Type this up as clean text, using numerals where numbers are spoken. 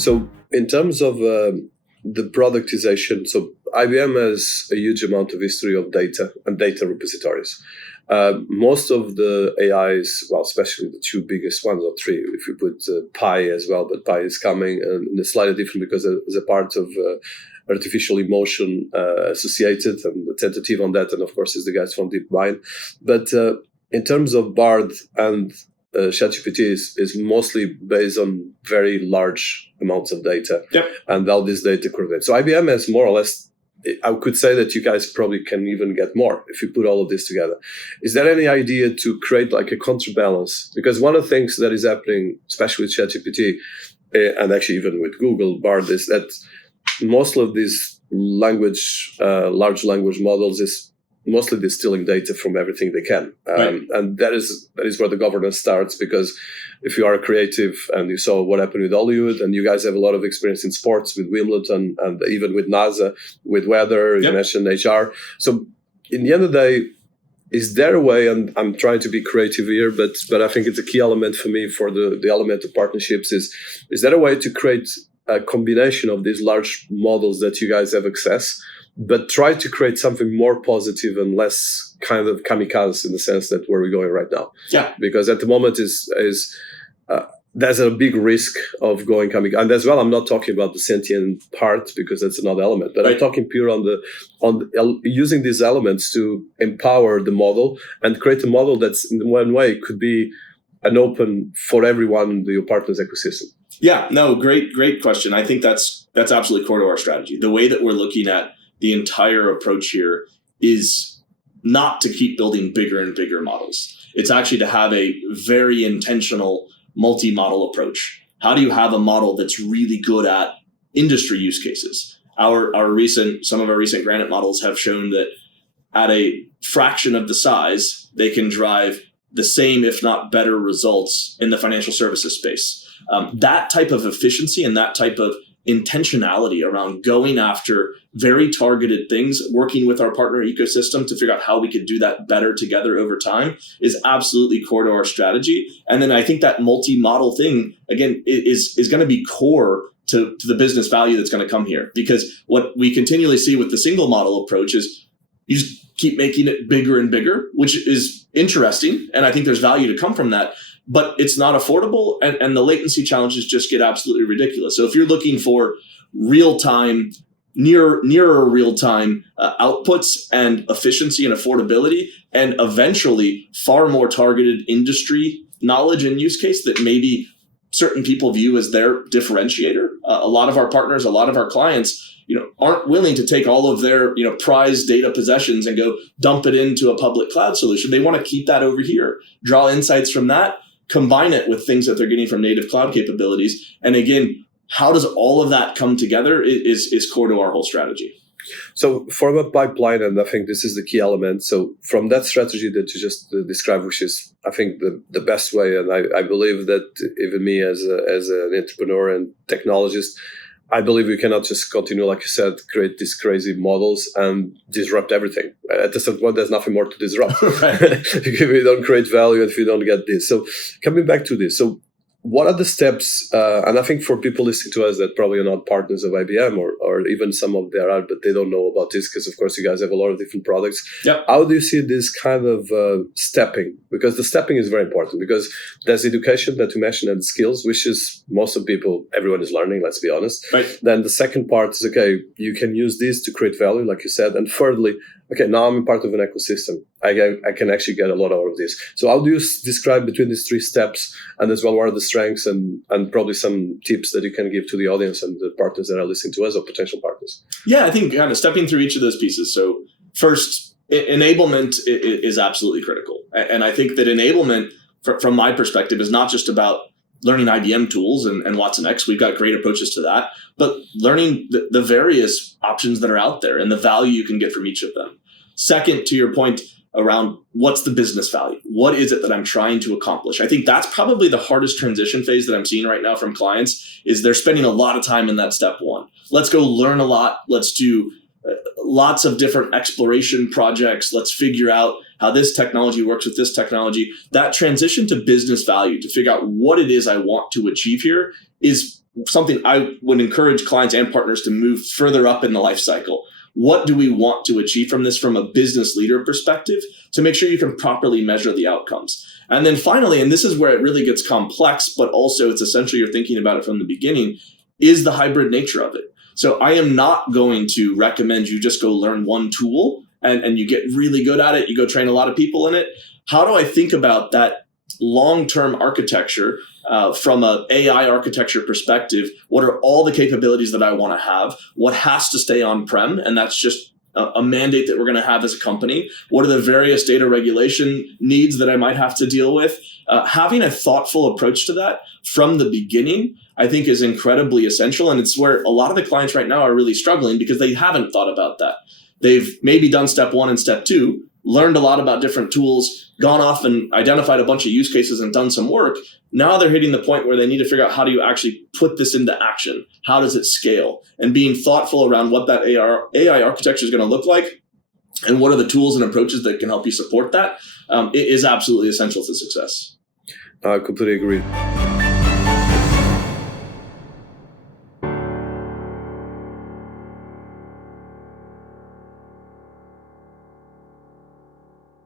So in terms of the productization, so IBM has a huge amount of history of data and data repositories. Most of the AIs, well, especially the two biggest ones or three, if you put Pi as well, but Pi is coming and it's slightly different because there's a part of artificial emotion associated and the tentative on that, and of course is the guys from DeepMind. But in terms of Bard and ChatGPT is mostly based on very large amounts of data, and how this data coordinates. So IBM has more or less, I could say that you guys probably can even get more if you put all of this together. Is there any idea to create like a counterbalance? Because one of the things that is happening, especially with ChatGPT, and actually even with Google Bard, is that most of these large language models is mostly distilling data from everything they can. And that is where the governance starts, because if you are a creative and you saw what happened with Hollywood, and you guys have a lot of experience in sports with Wimbledon and even with NASA, with weather, you mentioned HR. So in the end of the day, is there a way, and I'm trying to be creative here, but I think it's a key element for me for the element of partnerships is there a way to create a combination of these large models that you guys have access, but try to create something more positive and less kind of kamikaze in the sense that where we're going right now. Yeah. Because at the moment there's a big risk of going kamikaze. And as well, I'm not talking about the sentient part because that's another element, but I'm talking pure on using these elements to empower the model and create a model that's in one way could be an open for everyone in your partner's ecosystem. Yeah, no, great question. I think that's absolutely core to our strategy. The way that we're looking at the entire approach here is not to keep building bigger and bigger models. It's actually to have a very intentional multi-model approach. How do you have a model that's really good at industry use cases? Some of our recent Granite models have shown that at a fraction of the size, they can drive the same, if not better, results in the financial services space. That type of efficiency and that type of intentionality around going after very targeted things, working with our partner ecosystem to figure out how we could do that better together over time is absolutely core to our strategy. And then I think that multi-model thing, again, is going to be core to the business value that's going to come here. Because what we continually see with the single model approach is you just keep making it bigger and bigger, which is interesting. And I think there's value to come from that. But it's not affordable, and the latency challenges just get absolutely ridiculous. So if you're looking for real-time, nearer real-time outputs and efficiency and affordability, and eventually far more targeted industry knowledge and use case that maybe certain people view as their differentiator, a lot of our partners, a lot of our clients, aren't willing to take all of their, prized data possessions and go dump it into a public cloud solution. They want to keep that over here, draw insights from that, combine it with things that they're getting from native cloud capabilities. And again, how does all of that come together is core to our whole strategy. So from a pipeline, and I think this is the key element. So from that strategy that you just described, which is, I think, the best way, and I believe that even me as an entrepreneur and technologist, I believe we cannot just continue, like you said, create these crazy models and disrupt everything. At a certain point, there's nothing more to disrupt. If you don't create value, if you don't get this. So coming back to this, so what are the steps? And I think for people listening to us that probably are not partners of IBM or even some of them are, but they don't know about this because, of course, you guys have a lot of different products. Yep. How do you see this kind of stepping? Because the stepping is very important because there's education that you mentioned and skills, which is most of people, everyone is learning, let's be honest. Right. Then the second part is, okay, you can use this to create value, like you said. And thirdly, okay, now I'm part of an ecosystem. I can actually get a lot out of this. So how do you describe between these three steps, and as well, what are the strengths and probably some tips that you can give to the audience and the partners that are listening to us or potential partners? Yeah, I think kind of stepping through each of those pieces. So first, enablement is absolutely critical. And I think that enablement, from my perspective, is not just about learning IBM tools and Watson X. We've got great approaches to that, but learning the various options that are out there and the value you can get from each of them. Second, to your point around what's the business value? What is it that I'm trying to accomplish? I think that's probably the hardest transition phase that I'm seeing right now from clients is they're spending a lot of time in that step one. Let's go learn a lot. Let's do lots of different exploration projects. Let's figure out how this technology works with this technology. That transition to business value to figure out what it is I want to achieve here is something I would encourage clients and partners to move further up in the life cycle. What do we want to achieve from this from a business leader perspective to make sure you can properly measure the outcomes? And then finally, and this is where it really gets complex, but also it's essential you're thinking about it from the beginning, is the hybrid nature of it. So I am not going to recommend you just go learn one tool and you get really good at it. You go train a lot of people in it. How do I think about that long-term architecture from an AI architecture perspective? What are all the capabilities that I want to have? What has to stay on-prem? And that's just a mandate that we're going to have as a company. What are the various data regulation needs that I might have to deal with? Having a thoughtful approach to that from the beginning, I think, is incredibly essential. And it's where a lot of the clients right now are really struggling because they haven't thought about that. They've maybe done step 1 and step 2, learned a lot about different tools, gone off and identified a bunch of use cases and done some work. Now they're hitting the point where they need to figure out, how do you actually put this into action? How does it scale? And being thoughtful around what that AI architecture is going to look like and what are the tools and approaches that can help you support that, it is absolutely essential to success. I completely agree.